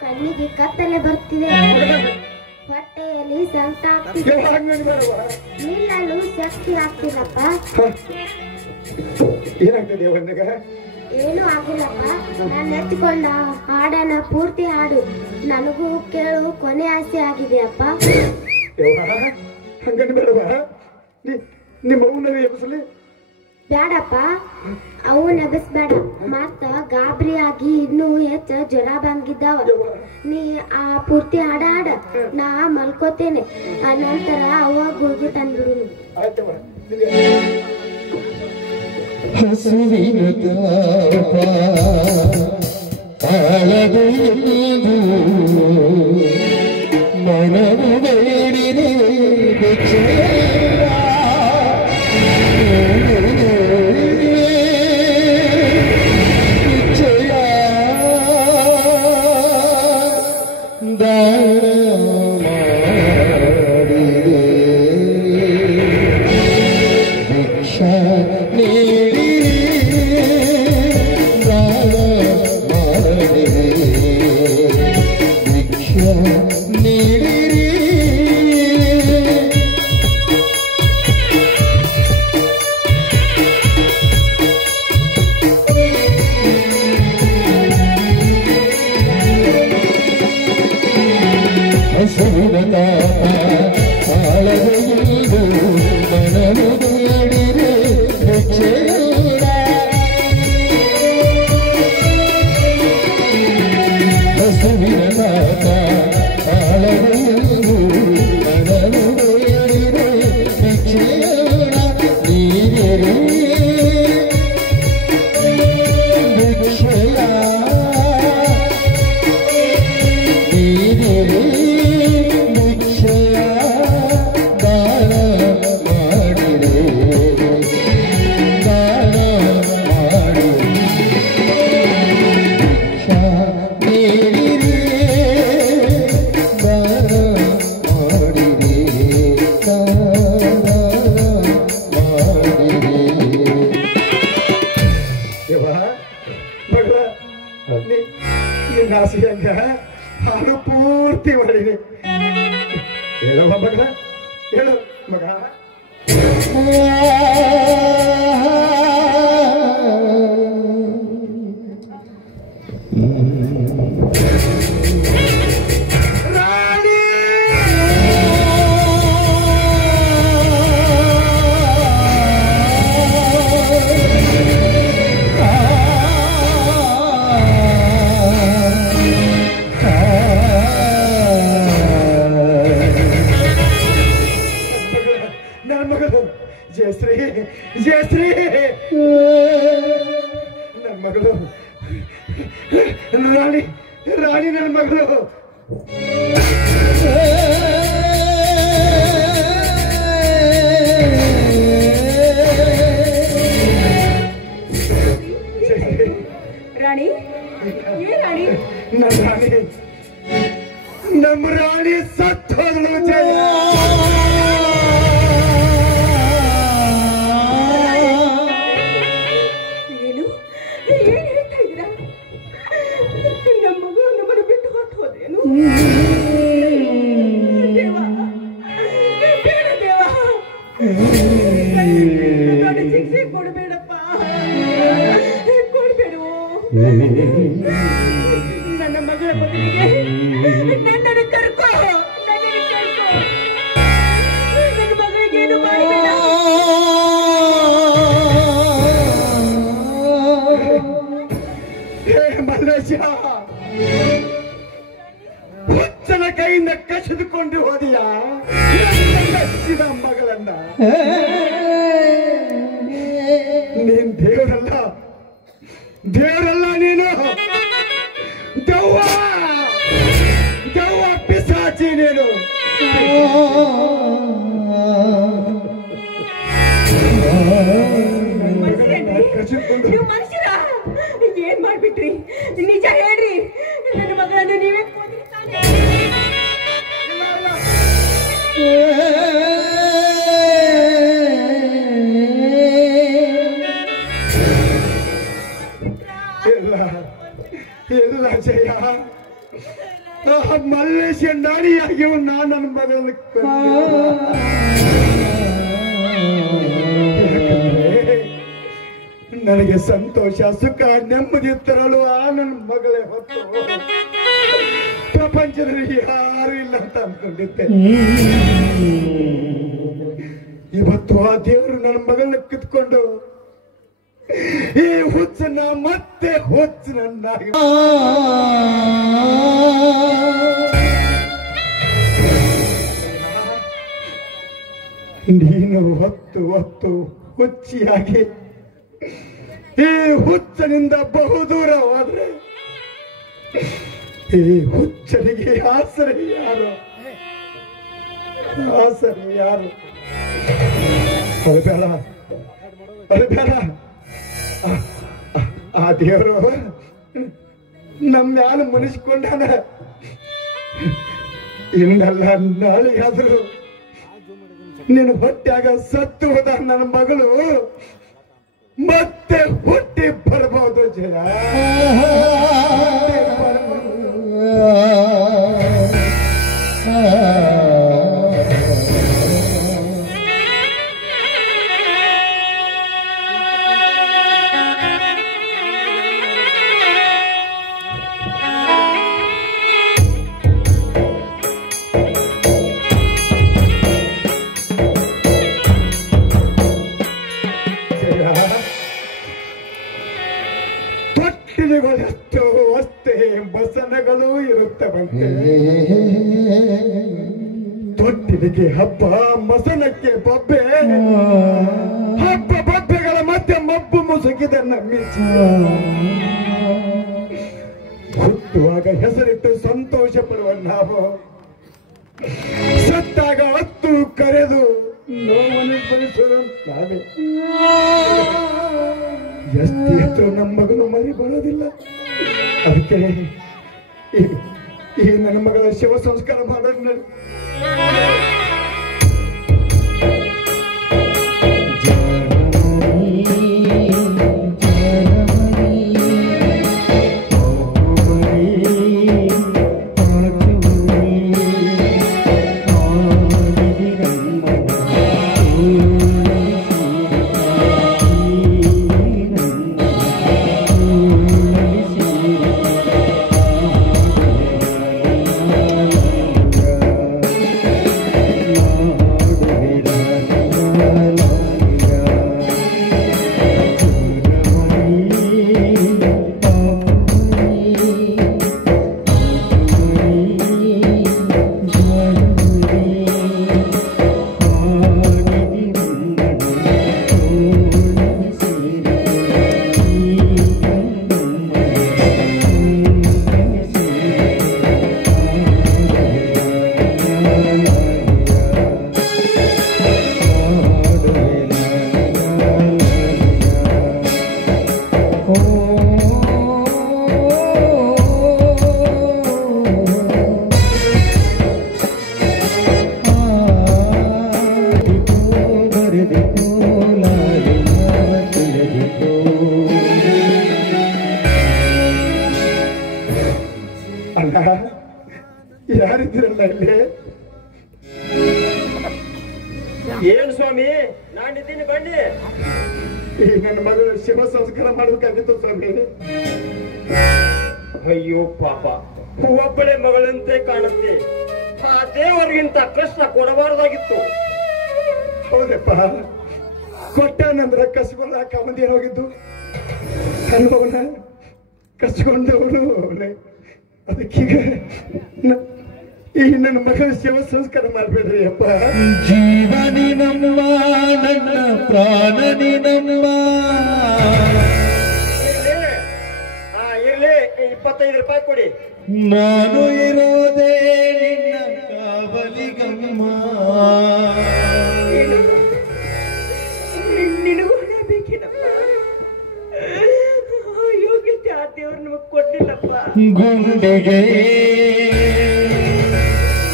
ಕಣ್ಣಿಗೆ ಕತ್ತಲೆ ಬರ್ತಿದೆ, ಹೊಟ್ಟೆಯಲ್ಲಿ ಸಂಕಟ ಆಗ್ತಿದೆ, ನಿಲ್ಲಲು ಶಕ್ತಿ ಆಗ್ತಿಲ್ಲಪ್ಪ. ಏನಾಗ್ತದೆ ಅವನಿಗ? ಏನು ಆಗಿಲ್ಲಪ್ಪ. ನಾನು ಎತ್ಕೊಂಡ ಹಾಡನ್ನ ಪೂರ್ತಿ ಹಾಡು, ನನಗೂ ಕೇಳು ಕೊನೆ ಆಸೆ ಆಗಿದೆ ಅಪ್ಪ. ಹಂಗನ್ಬೇಡವ, ನಿಮ್ಮ ಅವನವೇ ಎಬ್ಸಲಿ. ಬೇಡಪ್ಪ, ಅವು ನೆಬಸ್ಬೇಡ. ಮತ್ತ ಗಾಬರಿ ಆಗಿ ಇನ್ನೂ ಹೆಚ್ಚ ಜ್ವರ ಬಂದಿದ್ದಾವ. ನೀ ಆ ಪೂರ್ತಿ ಹಾಡ ಹಾಡ, ನಾ ಮಲ್ಕೋತೇನೆ. ನಂತರ ಅವ ಗುಳ್ಗಿ ತಂದ್ಬಿಡು. ಹಸುವಿನ ತಾಪ ತಾಳಬೇಕು, ಮನವು ಬೇಡಿದೆ ಹಾಡು ಪೂರ್ತಿ ಮಾಡಿದೆ. ಹೇಳವ ಮಗಳ, ಹೇಳು ಮಗ. ಜಯಶ್ರೀ, ಜಯಶ್ರೀ, ನನ್ನ ಮಗಳು ರಾಣಿ, ರಾಣಿ ನನ್ನ ಮಗಳು. ರಾಣಿ, ಏ ರಾಣಿ, ನನ್ನ ರಾಣಿ, ನಮ್ಮ ರಾಣಿ ಸತ್ತೋದಳು. ಜಯ ಕರ್ಕೊಂಡು ಹೋದಿಯಾ ಕಚ್ಚಿದ ಮಗಳನ್ನ? ನೀನ್ ದೇವರಲ್ಲ, ದೇವರಲ್ಲ, ನೀನು ದೆವ್ವ, ದೆವ್ವ ಪಿಸಾಚಿ ನೀನು. ನೀವು ಮನುಷ್ಯರ ಏನ್ ಮಾಡ್ಬಿಟ್ರಿ? ನಿಜ ಹೇಳ್ರಿ, ನನ್ನ ಮಗಳನ್ನು ನೀವೇ ಕೊಂದಿರ್ತಾನೆ. ಇಲ್ಲ ಜಯ, ಮಲ್ಲೇಶ ನಾಡಿಯಾಗಿ ನಾನು ನನ್ನ ಮಗನ ನನಗೆ ಸಂತೋಷ, ಸುಖ, ನೆಮ್ಮದಿ ತರಲು ಆ ನನ್ನ ಮಗಳೇ ಹೊತ್ತು ಪ್ರಪಂಚದಲ್ಲಿ ಯಾರು ಇಲ್ಲ ಅಂತ ಅನ್ಕೊಂಡಿದ್ದೆ. ಇವತ್ತು ಆ ದೇವರು ನನ್ನ ಮಗಳನ್ನ ಕಿತ್ಕೊಂಡು ಈ ಹುಚ್ಚನ್ನ ಮತ್ತೆ ಹುಚ್ಚನನ್ನಾಗಿ ನೀನು ಹೊತ್ತು ಹೊತ್ತು ಹುಚ್ಚಿಯಾಗಿ ಈ ಹುಚ್ಚನಿಂದ ಬಹುದೂರ ಹೋದ್ರೆ ಈ ಹುಚ್ಚನಿಗೆ ಆಸರೆ ಯಾರು? ಆಸರೆ ಯಾರು? ಅಳಬೇಡ, ಅಳಬೇಡ. ಆ ದೇವರು ನಮ್ಮ ಮ್ಯಾಲ ಮುನಿಸ್ಕೊಂಡಾನ. ಇನ್ನೆಲ್ಲ ನಾಳೆಯಾದರೂ ನಿನ್ನ ಹೊಟ್ಟ್ಯಾಗ ಸತ್ತು ಹೋದ ನನ್ನ ಮಗಳು ಮತ್ತೆ ಹುಟ್ಟಿ ಬರ್ಬೋದು ಜಯ. ತೊಟ್ಟಿಲುಗಳೆಷ್ಟು ಅಷ್ಟೇ ಬಸನಗಳು ಇರುತ್ತವಂತೆ. ತೊಟ್ಟಿಲಿಗೆ ಹಬ್ಬ, ಮಸನಕ್ಕೆ ಬೊಬ್ಬೆ, ಹಬ್ಬ ಬೊಬ್ಬೆಗಳ ಮಧ್ಯೆ ಮಬ್ಬು ಮುಸುಕಿದನ್ನ ಮಿಂಚಿ ಹುಟ್ಟುವಾಗ ಹೆಸರಿಟ್ಟು ಸಂತೋಷ ಪಡುವ ನಾವು ಸತ್ತಾಗ ಹತ್ತು ಕರೆದು ನೋವನ್ನು ಬಯಸುವ ನಾವೇ. ಎಷ್ಟು ಎತ್ತರೂ ನಮ್ಮ ಮಗನು ಮರಿ ಬರೋದಿಲ್ಲ. ಅದಕ್ಕೆ ಈ ನನ್ನ ಮಗಳ ಶಿವ ಸಂಸ್ಕಾರ ಮಾಡೋಣ. ಅಲ್ಲ, ಯಾರಿದ್ದೀರಲ್ಲ ಇಲ್ಲಿ? ಏನ್ ಸ್ವಾಮಿ, ನಾನಿದ್ದೀನಿ ಬನ್ನಿ. ಈ ನನ್ನ ಮಗಳು ಶಿವ ಸಂಸ್ಕಾರ ಮಾಡಬೇಕಾಗಿತ್ತು ಸ್ವಾಮಿ. ಅಯ್ಯೋ ಪಾಪ, ಒಬ್ಬಳೆ ಮಗಳಂತೆ ಕಾಣುತ್ತೆ. ಆ ದೇವರಿಗಿಂತ ಕಷ್ಟ ಕೊಡಬಾರದಾಗಿತ್ತು. ಹೌದಪ್ಪ, ಕೊಟ್ಟಾನಂದ್ರ ಕಸ್ಕೊಳ್ಳಾಕ ಅವನೇನು ಹೋಗಿದ್ದು? ಅನುಭವನ ಕಸ್ಕೊಂಡವನು ಅವನೇ. ಅದಕ್ಕೀಗ ಈ ನನ್ನ ಮಗಳ ಶಿವ ಸಂಸ್ಕಾರ ಮಾಡ್ಬೇಡ್ರಿ ಅಪ್ಪ. ಜೀವನಿ ನಮ್ಮ ನನ್ನ ಪ್ರಾಣನಿ ನಮ್ಮ. ಇರ್ಲಿ 25 ರೂಪಾಯಿ ಕೊಡಿ. ನಾನು ಇರೋದೇ ನಿನ್ನ ಕಾವಲಿಗಮ್ಮ. ನಿನಗೂ ಹಣ ಬೇಕೇನಪ್ಪ? ಯೋಗ್ಯತೆ ಆ ದೇವ್ರು ನಮಗ್ ಕೊಟ್ಟಿಲ್ಲಪ್ಪ. ಗುಂಡಿಗೆ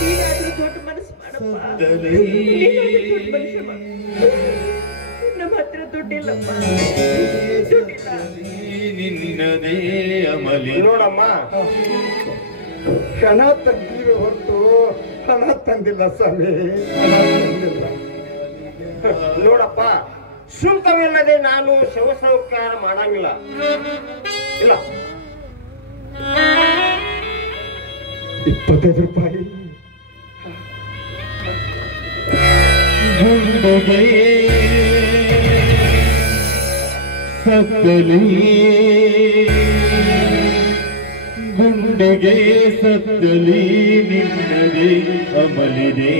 ನೀನಾದ್ರೂ ದೊಡ್ಡ ಮನಸ್ಸು ಮಾಡಪ್ಪ. ನೀನಾದ್ರೂ ದೊಡ್ಡ ಮನುಷ್ಯ ಮಾಡು. ನಮ್ಮ ಹತ್ರ ದುಡ್ಡಿಲ್ಲಪ್ಪ, ದುಡ್ಡಿಲ್ಲ. ನಿನ್ನದೇ ಅಮಲಿ. ನೋಡಮ್ಮ, ಹಣ ತಂದಿವೆ ಹೊರತು ಹಣ ತಂದಿಲ್ಲ ಸ್ವಾಮಿ, ಹಣ ತಂದಿಲ್ಲ. ನೋಡಪ್ಪ, ಶುಲ್ಕವಿಲ್ಲದೆ ನಾನು ಶವ ಸಂಸ್ಕಾರ ಮಾಡಂಗಿಲ್ಲ. ಇಲ್ಲ 25 ರೂಪಾಯಿ. ಗುಂಡಿಗೆ ಸತ್ತಲಿ, ಗುಂಡಿಗೆ ಸತ್ತಲಿ ನಿನ್ನದೇ ಅಮಲಿದೆ.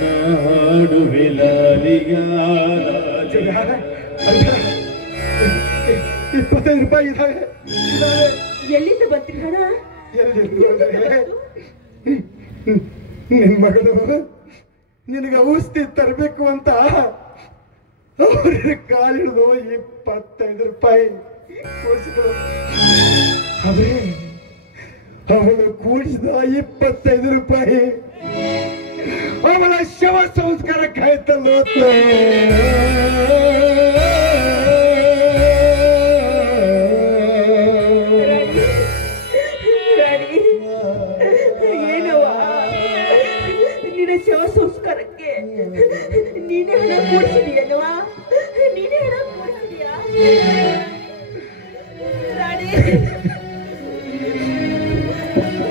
ನಾಡುವೆ ಲಾಲಿಗ 25 ರೂಪಾಯಿ ಇದಾವೆ. ಎಲ್ಲಿಂದ ಬಂತ್ರಿ ಹಣ? ನಿನ್ ಮಗಳು ನಿನಗೆ ಔಷಧಿ ತರಬೇಕು ಅಂತ ಅವ್ರ ಕಾಲಿಡಿದು 25 ರೂಪಾಯಿ ಕೂಡಿಸಿದ್ರು. ಆದ್ರೆ ಅವಳು ಕೂಡಿಸಿದ 25 ರೂಪಾಯಿ ಅವಳ ಶವ ಸಂಸ್ಕಾರಕ್ಕಾಯ್ತಲ್ಲ. ಏನವ, ನಿನ್ನ ಶವ ಸಂಸ್ಕಾರಕ್ಕೆ ನೀನೇ ಹಣ ಕೂಡಿಸಿದೀಯಲ್ವ? ನೀನೇ ಹಣ ಕೂಡಿಸಿದೀಯಾ ರಾಣಿ?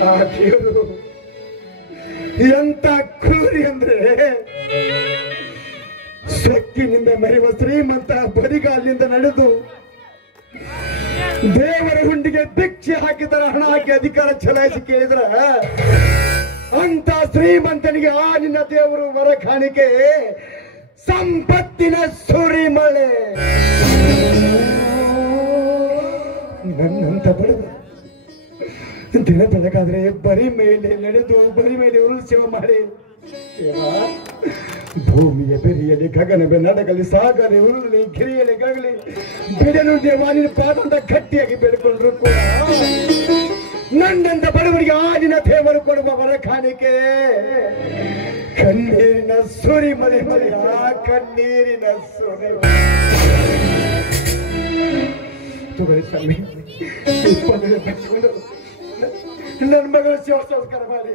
ಆ ದೇವರು ಎಂತ ಕ್ರೂರಿ ಅಂದ್ರೆ, ಸೊಕ್ಕಿನಿಂದ ಮೆರೆಯುವ ಶ್ರೀಮಂತ ಬರಿಗಾಲಿನಿಂದ ನಡೆದು ದೇವರ ಹುಂಡಿಗೆ ಭಿಕ್ಷೆ ಹಾಕಿದರ ಹಣ ಹಾಕಿ ಅಧಿಕಾರ ಚಲಾಯಿಸಿ ಕೇಳಿದ್ರ ಅಂತ ಶ್ರೀಮಂತನಿಗೆ ಆ ನಿನ್ನ ದೇವರು ವರ ಕಾಣಿಕೆ ಸಂಪತ್ತಿನ ಸುರಿಮಳೆ. ನನ್ನಂತ ಬಡವ ದಿನ ಬೆಳಗಾದ್ರೆ ಬರಿ ಮೇಲೆ ನಡೆದು ಬರಿ ಮೇಲೆ ಉರುಳು ಸೇವೆ ಮಾಡಿ ಭೂಮಿಯ ಬೆರಿಯಲಿ ಗಗನವೇ ನಡಗಲಿ ಸಾಗಲಿ ಉರುಳಿ ಗಿರಿಯಲಿ ಗಗಲಿ ಬಿಡಲು ದೇವಾನಿನ ಪಾದಂತ ಗಟ್ಟಿಯಾಗಿ ಬೇಡಿಕೊಂಡ್ರು ಕೂಡ ನನ್ನಂತ ಬಡವರಿಗೆ ಆದಿನ ದೇವರು ಕೊಡುವ ವರ ಕಾಣಿಕೆ ಕಣ್ಣೀರಿನ ಸುರಿ ಮಳೆ ಮಳೆಯ ಕಣ್ಣೀರಿನ ಸುರಿ. ತಗೊಳ್ಳಿ ಸ್ವಾಮಿ, 25 ರೂಪಾಯಿ ನನ್ನ ಮಗಳ ಶಿವ ಸಂಸ್ಕಾರ ಮಾಡಿ.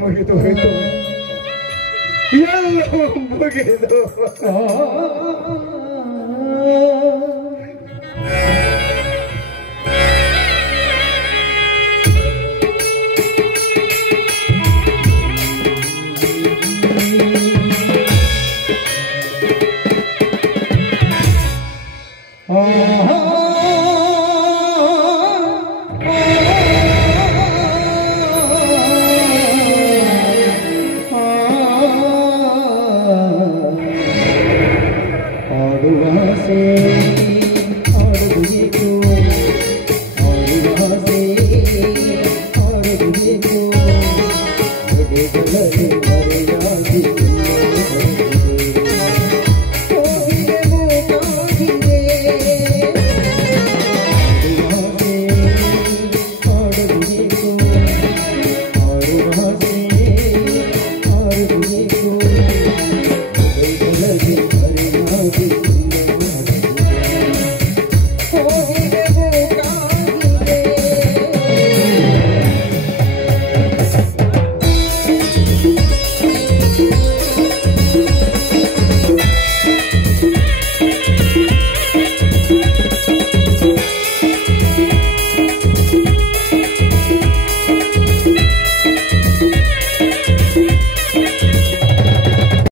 ಮುಗಿದು ಎಲ್ಲವೂ ಮುಗಿದು